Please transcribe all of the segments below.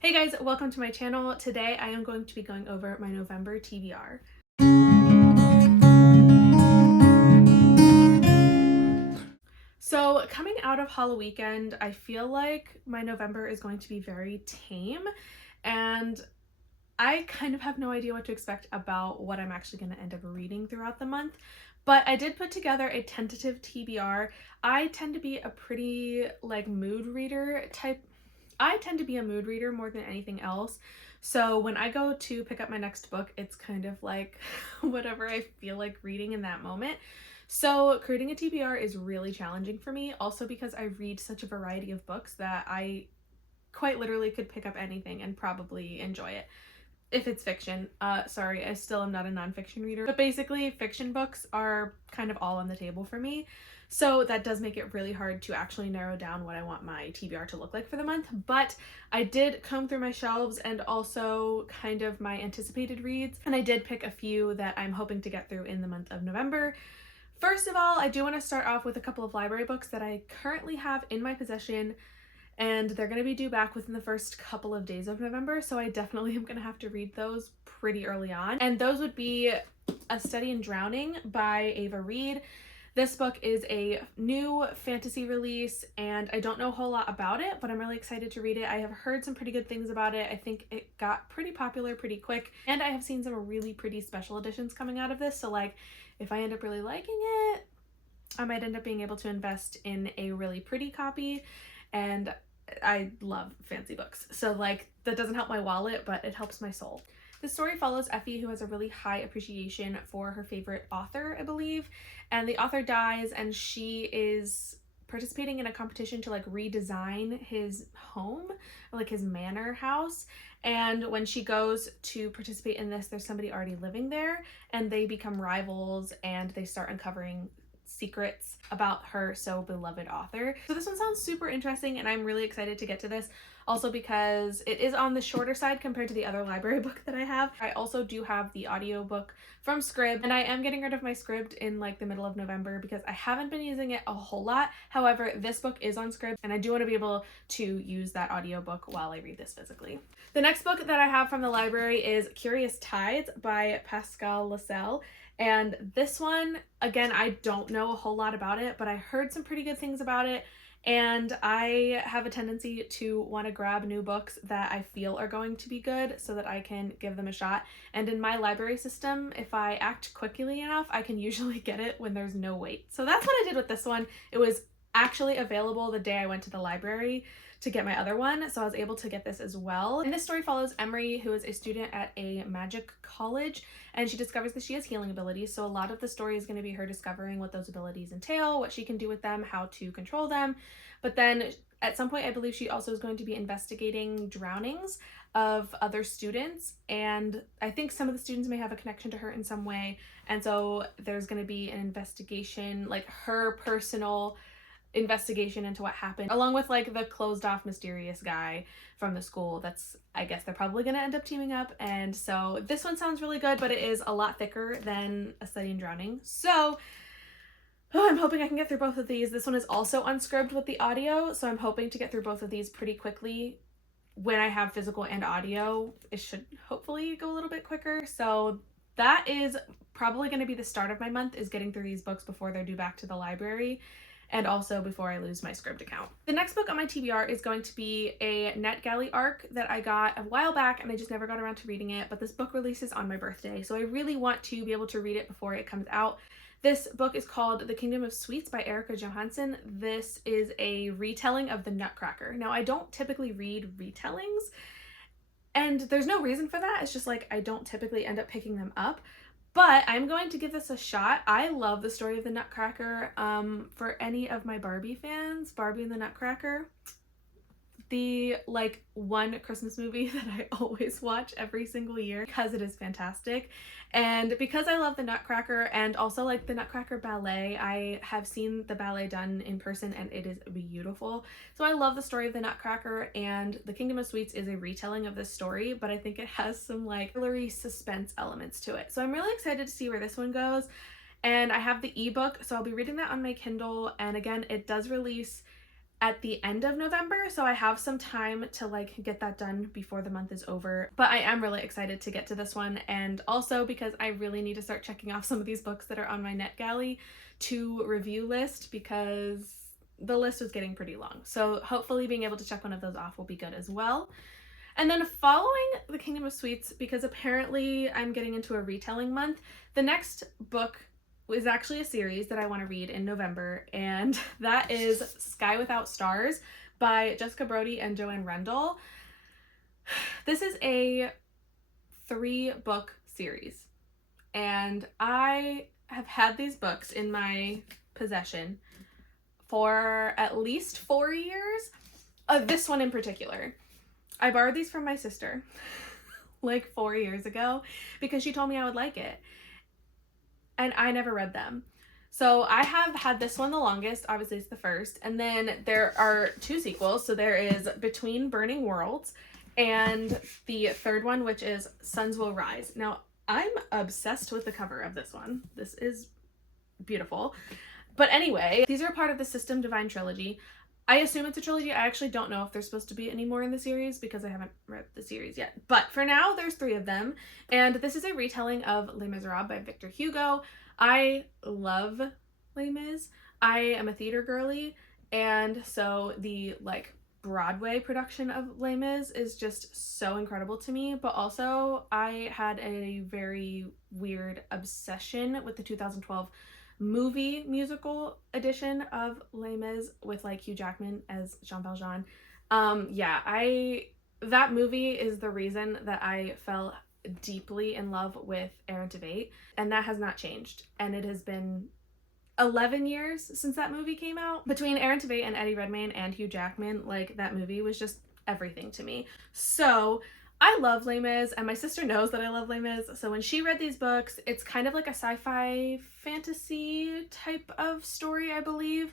Hey guys, welcome to my channel. Today I am going to be going over my November TBR. So coming out of Halloween weekend, I feel like my November is going to be very tame, and I kind of have no idea what to expect about what I'm actually going to end up reading throughout the month. But I did put together a tentative TBR. I tend to be a pretty mood reader type. I tend to be a mood reader more than anything else. So when I go to pick up my next book, it's kind of like whatever I feel like reading in that moment. So creating a TBR is really challenging for me, also because I read such a variety of books that I quite literally could pick up anything and probably enjoy it. If it's fiction. Sorry, I still am not a nonfiction reader. But basically, fiction books are kind of all on the table for me. So that does make it really hard to actually narrow down what I want my TBR to look like for the month. But I did comb through my shelves and also kind of my anticipated reads. And I did pick a few that I'm hoping to get through in the month of November. First of all, I do want to start off with a couple of library books that I currently have in my possession, and they're going to be due back within the first couple of days of November, so I definitely am going to have to read those pretty early on. And those would be A Study in Drowning by Ava Reed. This book is a new fantasy release, and I don't know a whole lot about it, but I'm really excited to read it. I have heard some pretty good things about it. I think it got pretty popular pretty quick, and I have seen some really pretty special editions coming out of this, so if I end up really liking it, I might end up being able to invest in a really pretty copy. And I love fancy books, so that doesn't help my wallet, but it helps my soul. The story follows Effie, who has a really high appreciation for her favorite author, I believe, and the author dies, and she is participating in a competition to redesign his home, his manor house. And when she goes to participate in this, there's somebody already living there, and they become rivals, and they start uncovering secrets about her so beloved author. So this one sounds super interesting, and I'm really excited to get to this, also because it is on the shorter side compared to the other library book that I have. I also do have the audiobook from Scribd, and I am getting rid of my Scribd in the middle of November because I haven't been using it a whole lot. However, this book is on Scribd, and I do want to be able to use that audiobook while I read this physically. The next book that I have from the library is Curious Tides by Pascal Lascelles. And this one, again, I don't know a whole lot about it, but I heard some pretty good things about it. And I have a tendency to want to grab new books that I feel are going to be good so that I can give them a shot. And in my library system, if I act quickly enough, I can usually get it when there's no wait. So that's what I did with this one. It was actually available the day I went to the library to get my other one, so I was able to get this as well. And this story follows Emery, who is a student at a magic college, and she discovers that she has healing abilities. So a lot of the story is going to be her discovering what those abilities entail, what she can do with them, how to control them. But then at some point, I believe she also is going to be investigating drownings of other students, and I think some of the students may have a connection to her in some way. And so there's going to be an investigation, her personal investigation into what happened, along with the closed off mysterious guy from the school that's, I guess they're probably gonna end up teaming up. And so this one sounds really good, but it is a lot thicker than A Study in Drowning, so I'm hoping I can get through both of these. This one is also unscribed with the audio, so I'm hoping to get through both of these pretty quickly. When I have physical and audio, it should hopefully go a little bit quicker. So that is probably going to be the start of my month, is getting through these books before they're due back to the library, and also before I lose my Scribd account. The next book on my TBR is going to be a NetGalley arc that I got a while back, and I just never got around to reading it, but this book releases on my birthday, so I really want to be able to read it before it comes out. This book is called The Kingdom of Sweets by Erica Johansson. This is a retelling of The Nutcracker. Now, I don't typically read retellings, and there's no reason for that. It's just I don't typically end up picking them up. But I'm going to give this a shot. I love the story of the Nutcracker. For any of my Barbie fans, Barbie and the Nutcracker, the one Christmas movie that I always watch every single year because it is fantastic. And because I love the Nutcracker, and also the Nutcracker ballet, I have seen the ballet done in person and it is beautiful. So I love the story of the Nutcracker, and The Kingdom of Sweets is a retelling of this story, but I think it has some thrillery suspense elements to it. So I'm really excited to see where this one goes. And I have the ebook, so I'll be reading that on my Kindle. And again, it does release at the end of November, so I have some time to like get that done before the month is over. But I am really excited to get to this one, and also because I really need to start checking off some of these books that are on my NetGalley to review list, because the list was getting pretty long. So hopefully being able to check one of those off will be good as well. And then following The Kingdom of Sweets, because apparently I'm getting into a retelling month, the next book is actually a series that I want to read in November, and that is Sky Without Stars by Jessica Brody and Joanne Rendell. This is a 3-book series, and I have had these books in my possession for at least 4 years. This one in particular. I borrowed these from my sister like 4 years ago because she told me I would like it. And I never read them. So I have had this one the longest. Obviously, it's the first. And then there are 2 sequels. So there is Between Burning Worlds and the third one, which is Suns Will Rise. Now, I'm obsessed with the cover of this one. This is beautiful. But anyway, these are part of the System Divine trilogy. I assume it's a trilogy. I actually don't know if there's supposed to be any more in the series because I haven't read the series yet. But for now, there's 3 of them. And this is a retelling of Les Miserables by Victor Hugo. I love Les Mis. I am a theater girly. And so the like Broadway production of Les Mis is just so incredible to me. But also I had a very weird obsession with the 2012 movie musical edition of Les Mis with like Hugh Jackman as Jean Valjean. That movie is the reason that I fell deeply in love with Aaron Tveit, and that has not changed. And it has been 11 years since that movie came out. Between Aaron Tveit and Eddie Redmayne and Hugh Jackman, like that movie was just everything to me. So I love Les Mis, and my sister knows that I love Les Mis. So when she read these books, it's kind of like a sci-fi fantasy type of story, I believe.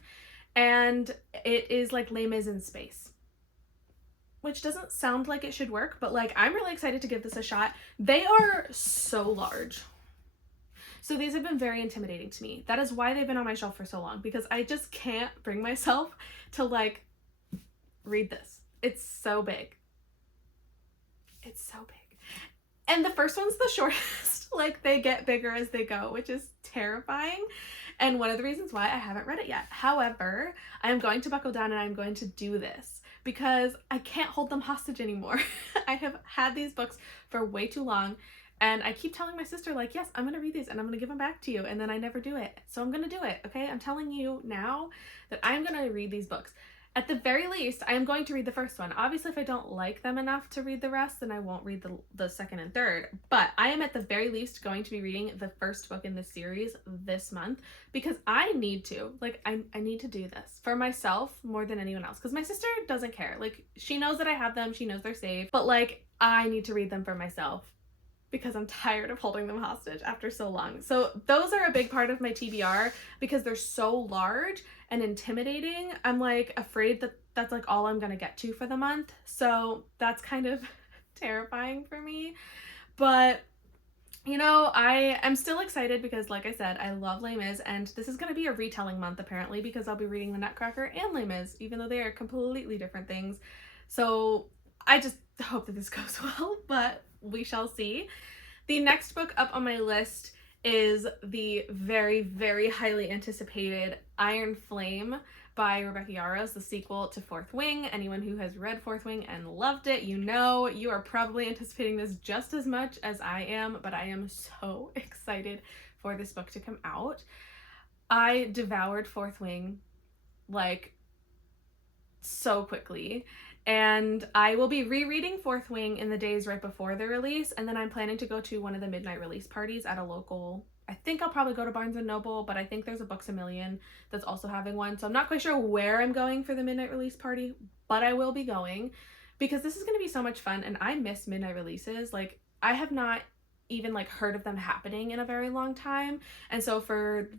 And it is like Les Mis in space, which doesn't sound like it should work, but like I'm really excited to give this a shot. They are so large. So these have been very intimidating to me. That is why they've been on my shelf for so long, because I just can't bring myself to like read this. It's so big. It's so big. And the first one's the shortest. Like they get bigger as they go, which is terrifying. And one of the reasons why I haven't read it yet. However, I am going to buckle down and I'm going to do this because I can't hold them hostage anymore. I have had these books for way too long. And I keep telling my sister, like, yes, I'm going to read these and I'm going to give them back to you. And then I never do it. So I'm going to do it, okay? I'm telling you now that I'm going to read these books. At the very least, I am going to read the first one. Obviously, if I don't like them enough to read the rest, then I won't read the second and third. But I am at the very least going to be reading the first book in this series this month because I need to. Like, I need to do this for myself more than anyone else because my sister doesn't care. Like, she knows that I have them. She knows they're safe. But, like, I need to read them for myself because I'm tired of holding them hostage after so long. So those are a big part of my TBR because they're so large and intimidating. I'm like afraid that that's like all I'm gonna get to for the month. So that's kind of terrifying for me. But you know, I am still excited because like I said, I love Les Mis, and this is gonna be a retelling month apparently because I'll be reading The Nutcracker and Les Mis, even though they are completely different things. So I just hope that this goes well, but we shall see. The next book up on my list is the very, very highly anticipated Iron Flame by Rebecca Yarros, the sequel to Fourth Wing. Anyone who has read Fourth Wing and loved it, you know you are probably anticipating this just as much as I am, but I am so excited for this book to come out. I devoured Fourth Wing like so quickly. And I will be rereading Fourth Wing in the days right before the release, and then I'm planning to go to one of the midnight release parties at a local, I think I'll probably go to Barnes & Noble, but I think there's a Books A Million that's also having one, so I'm not quite sure where I'm going for the midnight release party, but I will be going, because this is going to be so much fun, and I miss midnight releases. Like, I have not even, like, heard of them happening in a very long time, and so for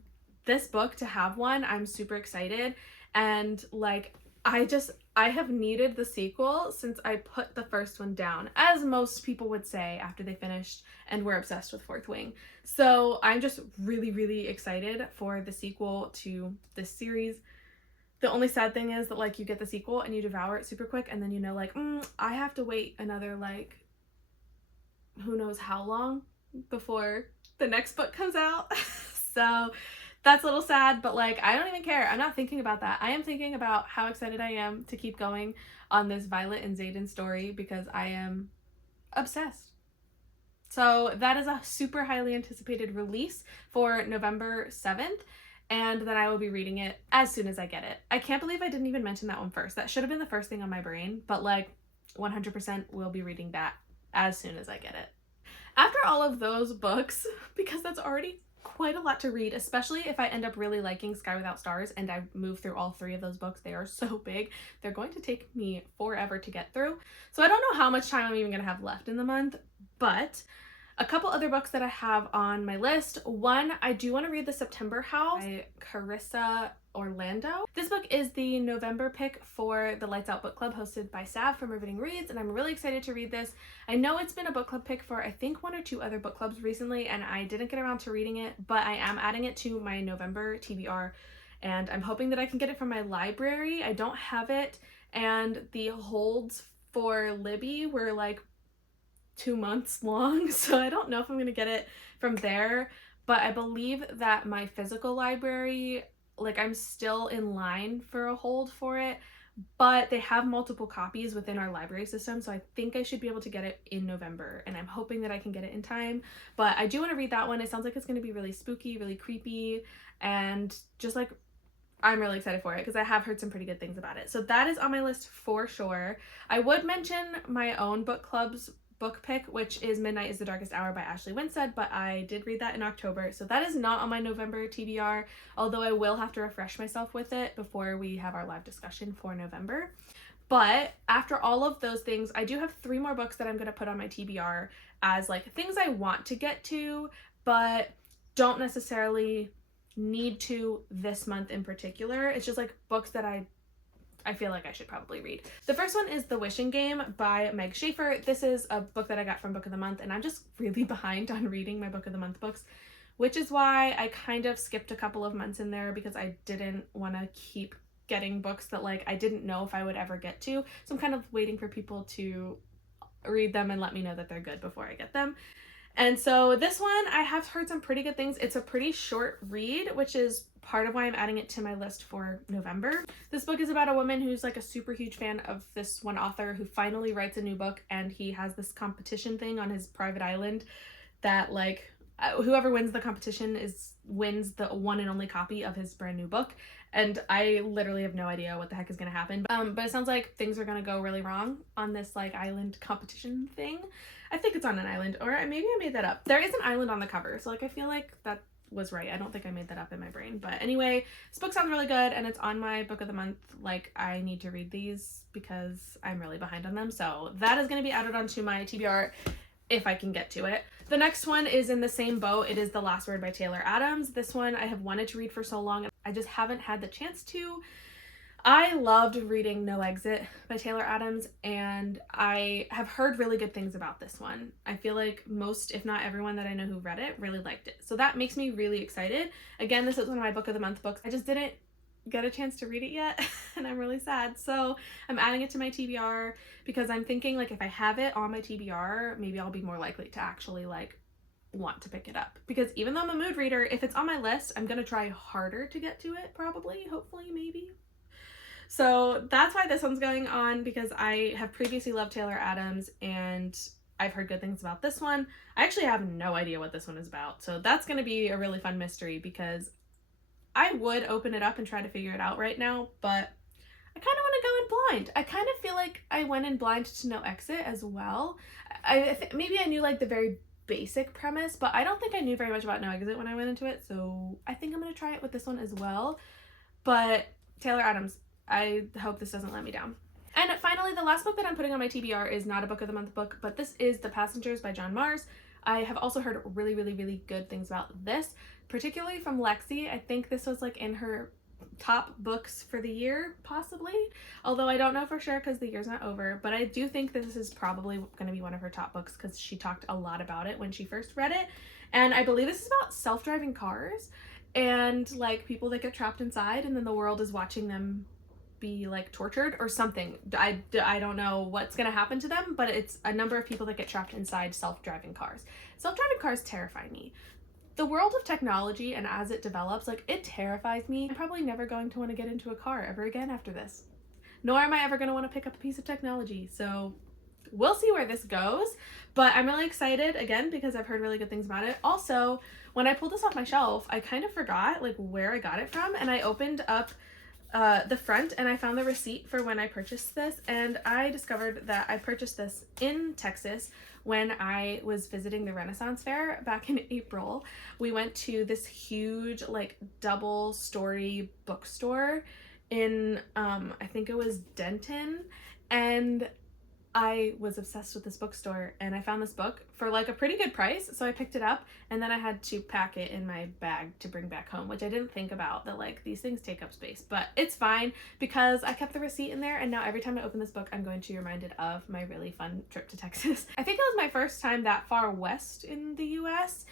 this book to have one, I'm super excited, and, like, I have needed the sequel since I put the first one down, as most people would say after they finished and were obsessed with Fourth Wing. So I'm just really, really excited for the sequel to this series. The only sad thing is that like you get the sequel and you devour it super quick, and then you know like, I have to wait another like who knows how long before the next book comes out. So that's a little sad, but like I don't even care. I'm not thinking about that. I am thinking about how excited I am to keep going on this Violet and Xaden story because I am obsessed. So that is a super highly anticipated release for November 7th, and then I will be reading it as soon as I get it. I can't believe I didn't even mention that one first. That should have been the first thing on my brain, but like 100% will be reading that as soon as I get it. After all of those books, because that's already quite a lot to read, especially if I end up really liking Sky Without Stars and I move through all 3 of those books. They are so big. They're going to take me forever to get through. So I don't know how much time I'm even going to have left in the month, but a couple other books that I have on my list. One, I do want to read The September House by Carissa Orlando. This book is the November pick for the Lights Out Book Club hosted by Sav from Riveting Reads, and I'm really excited to read this. I know it's been a book club pick for I think 1 or 2 other book clubs recently, and I didn't get around to reading it, but I am adding it to my November TBR, and I'm hoping that I can get it from my library. I don't have it, and the holds for Libby were like 2 months long, so I don't know if I'm gonna get it from there, but I believe that my physical library, like I'm still in line for a hold for it, but they have multiple copies within our library system, so I think I should be able to get it in November, and I'm hoping that I can get it in time. But I do want to read that one. It sounds like it's going to be really spooky, really creepy, and just like I'm really excited for it because I have heard some pretty good things about it. So that is on my list for sure. I would mention my own book club's book pick, which is Midnight is the Darkest Hour by Ashley Winstead, but I did read that in October, so that is not on my November TBR, although I will have to refresh myself with it before we have our live discussion for November. But after all of those things, I do have 3 more books that I'm going to put on my TBR as like things I want to get to, but don't necessarily need to this month in particular. It's just like books that I feel like I should probably read. The first one is The Wishing Game by Meg Schaefer. This is a book that I got from Book of the Month, and I'm just really behind on reading my Book of the Month books, which is why I kind of skipped a couple of months in there because I didn't want to keep getting books that like I didn't know if I would ever get to. So I'm kind of waiting for people to read them and let me know that they're good before I get them. And so this one, I have heard some pretty good things. It's a pretty short read, which is part of why I'm adding it to my list for November. This book is about a woman who's like a super huge fan of this one author who finally writes a new book, and he has this competition thing on his private island that like whoever wins the competition wins the one and only copy of his brand new book. And I literally have no idea what the heck is going to happen. But it sounds like things are going to go really wrong on this like island competition thing. I think it's on an island, or maybe I made that up. There is an island on the cover, so like I feel like that was right. I don't think I made that up in my brain. But anyway, this book sounds really good, and it's on my Book of the Month. Like I need to read these because I'm really behind on them. So that is going to be added onto my TBR if I can get to it. The next one is in the same boat. It is The Last Word by Taylor Adams. This one I have wanted to read for so long, and I just haven't had the chance to. I loved reading No Exit by Taylor Adams, and I have heard really good things about this one. I feel like most, if not everyone that I know who read it, really liked it. So that makes me really excited. Again, this is one of my Book of the Month books. I just didn't get a chance to read it yet, and I'm really sad. So I'm adding it to my TBR because I'm thinking like if I have it on my TBR, maybe I'll be more likely to actually like want to pick it up. Because even though I'm a mood reader, if it's on my list, I'm gonna try harder to get to it, probably, hopefully, maybe. So that's why this one's going on, because I have previously loved Taylor Adams and I've heard good things about this one. I actually have no idea what this one is about. So that's going to be a really fun mystery, because I would open it up and try to figure it out right now, but I kind of want to go in blind. I kind of feel like I went in blind to No Exit as well. Maybe I knew like the very basic premise, but I don't think I knew very much about No Exit when I went into it. So I think I'm going to try it with this one as well. But Taylor Adams, I hope this doesn't let me down. And finally, the last book that I'm putting on my TBR is not a Book of the Month book, but this is The Passengers by John Mars. I have also heard really, really, really good things about this, particularly from Lexi. I think this was like in her top books for the year, possibly, although I don't know for sure because the year's not over, but I do think this is probably going to be one of her top books because she talked a lot about it when she first read it. And I believe this is about self-driving cars, and like people that get trapped inside and then the world is watching them be like tortured or something. I don't know what's gonna happen to them, but it's a number of people that get trapped inside self-driving cars. Self-driving cars terrify me. The world of technology and as it develops, like, it terrifies me. I'm probably never going to want to get into a car ever again after this. Nor am I ever going to want to pick up a piece of technology. So we'll see where this goes. But I'm really excited, again, because I've heard really good things about it. Also, when I pulled this off my shelf, I kind of forgot like where I got it from, and I opened up the front and I found the receipt for when I purchased this, and I discovered that I purchased this in Texas when I was visiting the Renaissance Fair back in April. We went to this huge like double story bookstore in I think it was Denton, and I was obsessed with this bookstore and I found this book for like a pretty good price, so I picked it up, and then I had to pack it in my bag to bring back home, which I didn't think about, that like these things take up space, but it's fine because I kept the receipt in there, and now every time I open this book I'm going to be reminded of my really fun trip to Texas. I think it was my first time that far west in the US,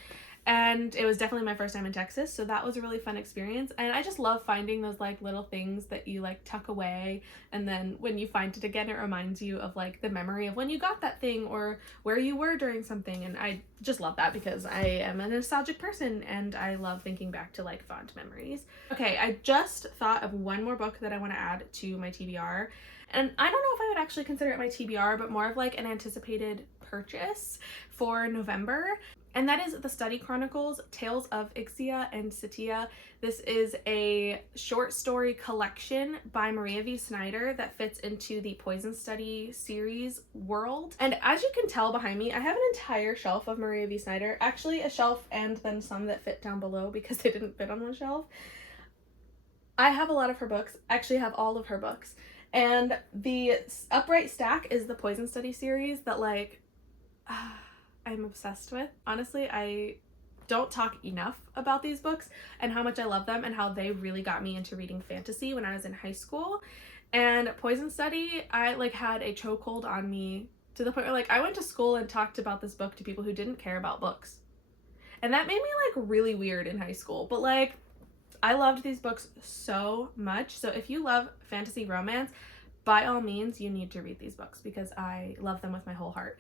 and it was definitely my first time in Texas, so that was a really fun experience. And I just love finding those like little things that you like tuck away, and then when you find it again it reminds you of like the memory of when you got that thing or where you were during something. And I just love that because I am a nostalgic person and I love thinking back to like fond memories. Okay, I just thought of one more book that I want to add to my TBR, and I don't know if I would actually consider it my TBR, but more of like an anticipated purchase for November. And that is the Study Chronicles, Tales of Ixia and Satia. This is a short story collection by Maria V. Snyder that fits into the Poison Study series world. And as you can tell behind me, I have an entire shelf of Maria V. Snyder. Actually, a shelf and then some that fit down below because they didn't fit on one shelf. I have a lot of her books. I actually have all of her books. And the upright stack is the Poison Study series that like... I'm obsessed with. Honestly, I don't talk enough about these books and how much I love them and how they really got me into reading fantasy when I was in high school. And Poison Study, I like had a chokehold on me to the point where like I went to school and talked about this book to people who didn't care about books. And that made me like really weird in high school. But like I loved these books so much. So if you love fantasy romance, by all means, you need to read these books because I love them with my whole heart.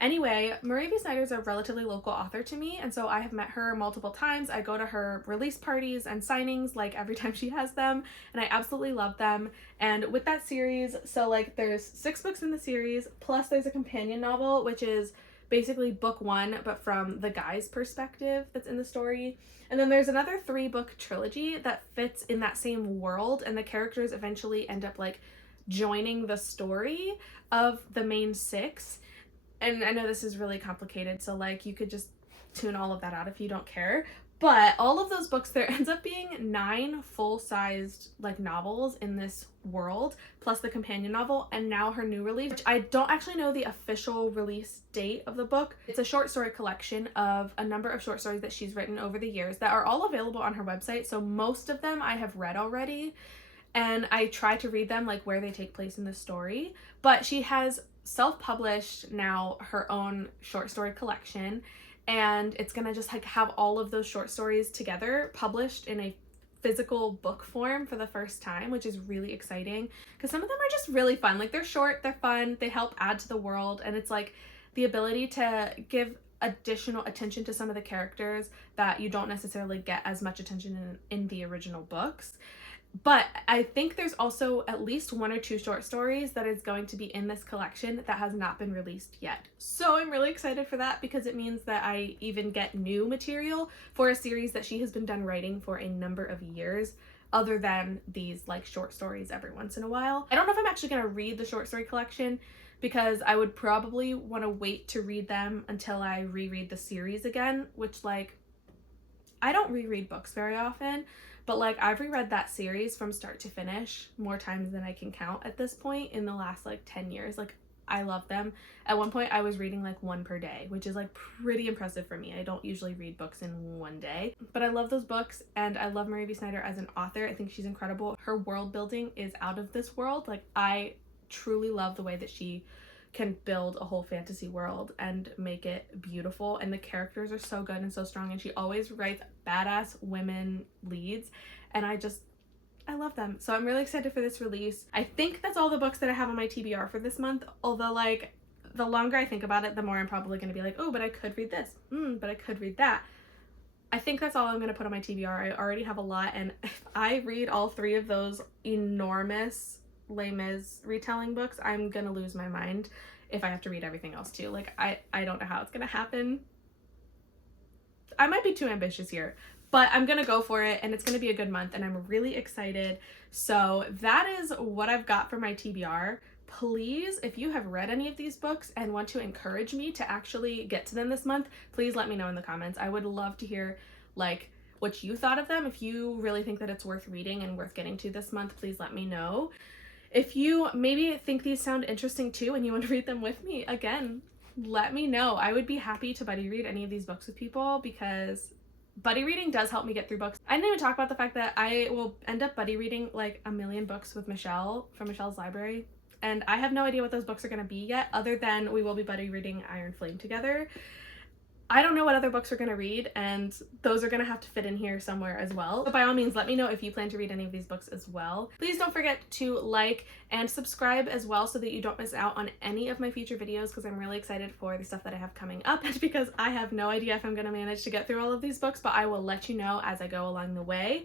Anyway, Maria V. Snyder is a relatively local author to me, and so I have met her multiple times. I go to her release parties and signings like every time she has them, and I absolutely love them. And with that series, so like there's 6 books in the series, plus there's a companion novel, which is basically book 1, but from the guy's perspective that's in the story. And then there's another 3-book trilogy that fits in that same world, and the characters eventually end up like joining the story of the main 6. And I know this is really complicated, so like you could just tune all of that out if you don't care. But all of those books, there ends up being 9 full-sized like novels in this world, plus the companion novel, and now her new release, which I don't actually know the official release date of the book. It's a short story collection of a number of short stories that she's written over the years that are all available on her website. So most of them I have read already, and I try to read them like where they take place in the story. But she has self-published now her own short story collection, and it's gonna just like have all of those short stories together published in a physical book form for the first time, which is really exciting because some of them are just really fun. Like they're short, they're fun, they help add to the world, and it's like the ability to give additional attention to some of the characters that you don't necessarily get as much attention in the original books. But I think there's also at least 1 or 2 short stories that is going to be in this collection that has not been released yet. So I'm really excited for that because it means that I even get new material for a series that she has been done writing for a number of years, other than these like short stories every once in a while. I don't know if I'm actually going to read the short story collection because I would probably want to wait to read them until I reread the series again, which like I don't reread books very often. But like I've reread that series from start to finish more times than I can count at this point in the last like 10 years. Like I love them. At one point I was reading like 1 per day, which is like pretty impressive for me. I don't usually read books in 1 day, but I love those books and I love Maria V. Snyder as an author. I think she's incredible. Her world building is out of this world. Like I truly love the way that she can build a whole fantasy world and make it beautiful, and the characters are so good and so strong, and she always writes badass women leads, and I love them. So I'm really excited for this release. I think that's all the books that I have on my TBR for this month, although like the longer I think about it, the more I'm probably going to be like, oh, but I could read this, but I could read that. I think that's all I'm going to put on my TBR. I already have a lot, and if I read all 3 of those enormous Les Mis retelling books, I'm going to lose my mind if I have to read everything else too. Like, I don't know how it's going to happen. I might be too ambitious here, but I'm going to go for it, and it's going to be a good month, and I'm really excited. So that is what I've got for my TBR. Please, if you have read any of these books and want to encourage me to actually get to them this month, please let me know in the comments. I would love to hear like what you thought of them. If you really think that it's worth reading and worth getting to this month, please let me know. If you maybe think these sound interesting too and you want to read them with me, again, let me know. I would be happy to buddy read any of these books with people, because buddy reading does help me get through books. I didn't even talk about the fact that I will end up buddy reading like a million books with Michelle from Michelle's library. And I have no idea what those books are going to be yet, other than we will be buddy reading Iron Flame together. I don't know what other books we're going to read, and those are going to have to fit in here somewhere as well. But by all means, let me know if you plan to read any of these books as well. Please don't forget to like and subscribe as well so that you don't miss out on any of my future videos, because I'm really excited for the stuff that I have coming up, and because I have no idea if I'm going to manage to get through all of these books, but I will let you know as I go along the way.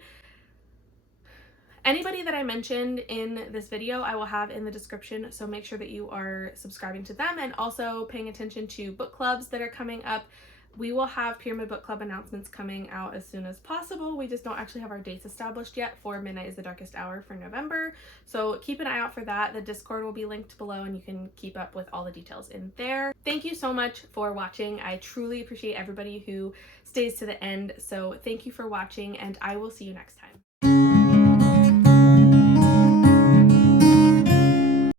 Anybody that I mentioned in this video, I will have in the description, so make sure that you are subscribing to them and also paying attention to book clubs that are coming up. We will have Pyramid Book Club announcements coming out as soon as possible. We just don't actually have our dates established yet for Midnight is the Darkest Hour for November, so keep an eye out for that. The Discord will be linked below, and you can keep up with all the details in there. Thank you so much for watching. I truly appreciate everybody who stays to the end, so thank you for watching, and I will see you next time.